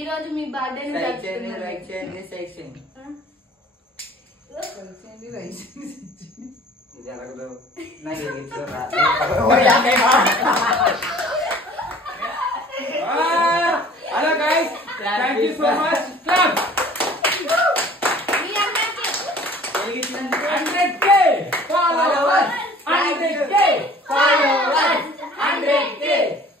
ఈ రోజు మీ birthday hello guys thank you so much clap 100k followers 100k followers 100k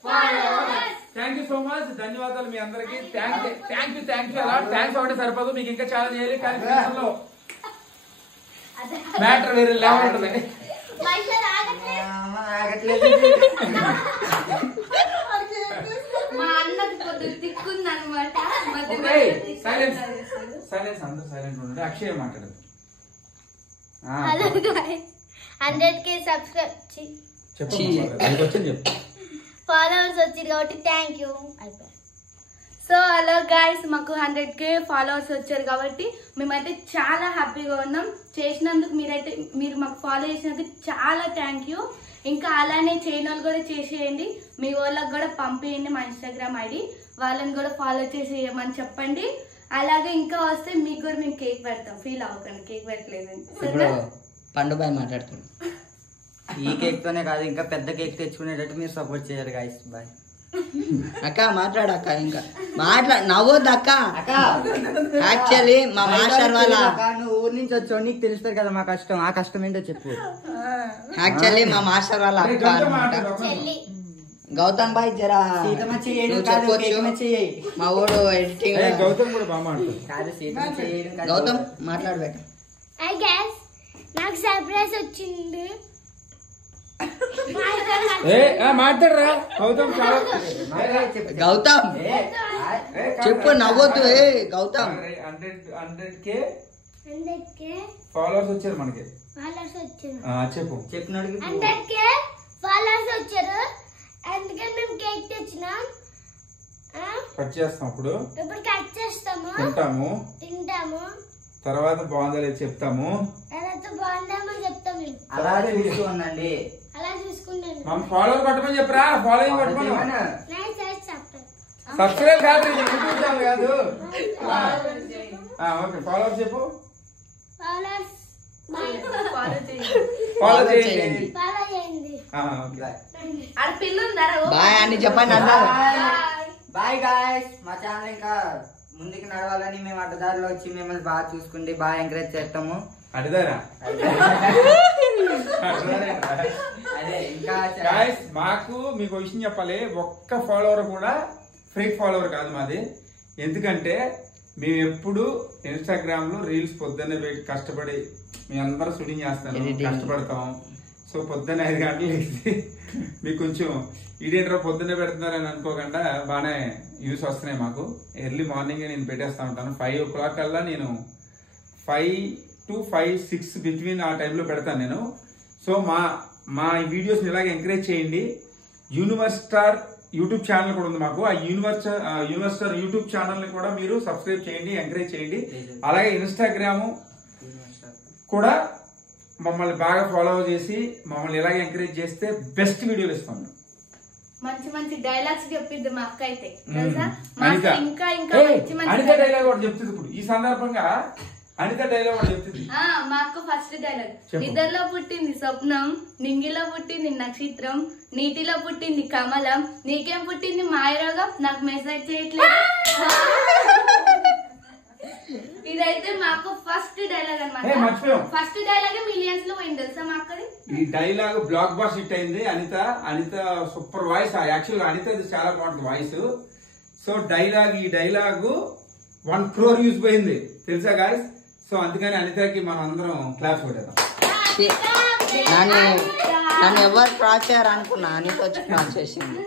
followers thank you so much ధన్యవాదాలు మీ అందరికి థాంక్యూ అలా థాంక్స్ ఒకటే సరిపోదు మీకు ఇంకా చాలా చేయాలి కానీ ఫ్యూచర్లో మ్యాటర్ వేరే లెవెల్ ఉంటుంది మా అన్నకి కొద్దిగా తిక్కుందన్నమాట సైలెన్స్ అందరూ సైలెంట్ ఉండండి అక్షయ్ మాట్లాడదు హలో గైస్ 100k సబ్స్క్రైబ్ చెప్పు ఫాలోవర్స్ వచ్చారు కాబట్టి థ్యాంక్ యూ అయిపోయింది. సో హలో గైస్ మాకు 100k ఫాలోవర్స్ వచ్చారు కాబట్టి మేమైతే చాలా హ్యాపీగా ఉన్నాం. చేసినందుకు మీరు మాకు ఫాలో చేసినందుకు చాలా థ్యాంక్ యూ. ఇంకా అలానే చేయని వాళ్ళు కూడా చేసేయండి, మీ వాళ్ళకి కూడా పంపించండి మా ఇన్స్టాగ్రామ్ ఐడి, వాళ్ళని కూడా ఫాలో చేసేయమని చెప్పండి. అలాగే ఇంకా వస్తే మీకు కూడా మేము కేక్ పెడతాం, ఫీల్ అవ్వకండి కేక్ పెట్టలేదని. పండు బాయ్ మాట్లాడుతున్నాం. ఈ కేక్ తోనే కాదు ఇంకా పెద్ద కేక్ తెచ్చుకునేటట్టు మీరు సపోర్ట్ చేయాలి గైస్. బాయ్ అక్క మాట్లాడక్క ఇంకా నవ్వద్దు అక్క. యాక్చువల్లీ మా మాస్టర్ వాళ్ళ నువ్వు ఊరి నుంచి వచ్చావు నీకు తెలుస్తుంది కదా మా కష్టం, ఆ కష్టం ఏంటో చెప్పు. యాక్చువల్లీ మా మాస్టర్ వాళ్ళ అక్క అనమాట గౌతమ్ బాయ్ జరా చెప్పొచ్చు. మా ఊడు ఎడిటింగ్ గౌతమ్ కూడా బాగా గౌతమ్ మాట్లాడబెట్ట. ఐ గెస్ నాకు సర్ప్రైజ్ వచ్చింది. మాట్లాడరా గౌతమ్ గౌతమ్ చెప్పు నవ్వద్దు. గౌతమ్ 100k 100k ఫాలోవర్స్ వచ్చారు మనకి. ఫాలోవర్స్ వచ్చారు చెప్పు చెప్పినాడు 100k ఫాలోవర్స్ వచ్చారు. అందుకే మేము కేక్ తెచ్చినాం. కట్ చేస్తాం ఇప్పుడు కట్ చేస్తాము, తింటాము, తర్వాత బాగుందా లేదు చెప్తాము, తర్వాత బాగుందామో చెప్తాము. అలాగే చూసుకోండి. అలా చూసుకున్నాను. మన ఫాలోవర్ కొట్టమని చెప్పరా, ఫాలోయింగ్ కొట్టమని. సబ్స్క్రైబ్ సబ్స్క్రైబ్ కాదు యూట్యూబ్ ఛానల్ కాదు. ఓకే ఫాలోవర్స్ చెప్పు. ఫాలో చేయండి. బాయ్ అని చెప్పండి అందరూ. Bye guys. మా ఛానల్ ఇంకా ముందుకు నడవాలని మేము అడ్డదారిలో వచ్చి మిమ్మల్ని బాగా చూసుకుంటే బాగా ఎంకరేజ్ చేస్తాము. అడ్డదారా అదే ఇంకా గాయ్స్ మాకు మీకు విషయం చెప్పాలి, ఒక్క ఫాలోవర్ కూడా ఫేక్ ఫాలోవర్ కాదు మాది. ఎందుకంటే మేము ఎప్పుడు ఇన్స్టాగ్రామ్ లో రీల్స్ పొద్దున్నే పెట్టి కష్టపడి మేము అందరూ షూటింగ్ చేస్తాను, కష్టపడతాం. సో పొద్దున్న 5 గంటలు వేసి మీకు కొంచెం ఈడేంట్రా పొద్దున్నే పెడుతున్నారని అనుకోకుండా బాగానే యూస్ వస్తున్నాయి మాకు. ఎర్లీ మార్నింగ్ నేను పెట్టేస్తా ఉంటాను. 5 o'clock కల్లా నేను 5 to 5, 6 బిట్వీన్ ఆ టైంలో పెడతాను నేను. సో మా వీడియోస్ని ఇలాగే ఎంకరేజ్ చేయండి. యూనివర్స్టార్ యూట్యూబ్ ఛానల్ కూడా ఉంది మాకు. ఆ యూనివర్స్టార్ యూట్యూబ్ ఛానల్ని కూడా మీరు సబ్స్క్రైబ్ చేయండి, ఎంకరేజ్ చేయండి. అలాగే ఇన్స్టాగ్రామ్ కూడా మమ్మల్ని బాగా ఫాలో చేసి మమ్మల్ని ఇలాగే ఎంకరేజ్ చేస్తే బెస్ట్ వీడియోలు ఇస్తాం. మంచి మంచి డైలాగ్స్ చెప్పిద్ది మా అక్క అయితే. ఇంకా ఇంకా అనిత డైలాగ్ ఒకటి చెప్తుంది ఇప్పుడు ఈ సందర్భంగా. అనిత డైలాగ్ ఒకటి చెప్తుంది. మా అక్క ఫస్ట్ డైలాగ్, నిద్రలో పుట్టింది స్వప్నం, నింగిలో పుట్టింది నక్షత్రం, నీటిలో పుట్టింది కమలం, నీకేం పుట్టింది మాయరోగం, నాకు మెసేజ్ చేయట్లేదు. ఇదైతే మాకు ఫస్ట్ డైలాగ్ అనమాట. ఫస్ట్ డైలాగ్ మిలియన్స్ లో పోయింది తెలుసా మా అక్కది. ఈ డైలాగ్ బ్లాక్ బాస్ హిట్ అయింది. Anitha super voice. Actual Anitha చాలా బాగుంటుంది వాయిస్. సో ఈ డైలాగ్ 1 crore వ్యూస్ పోయింది తెలుసా గాయస్. సో అందుకని అనితకి మనం అందరం క్లాప్స్ కొట్టేద్దాం. నన్ను ఎవరు క్రాస్ చేయాలనుకున్నా అనిత వచ్చి క్రాస్ చేసింది.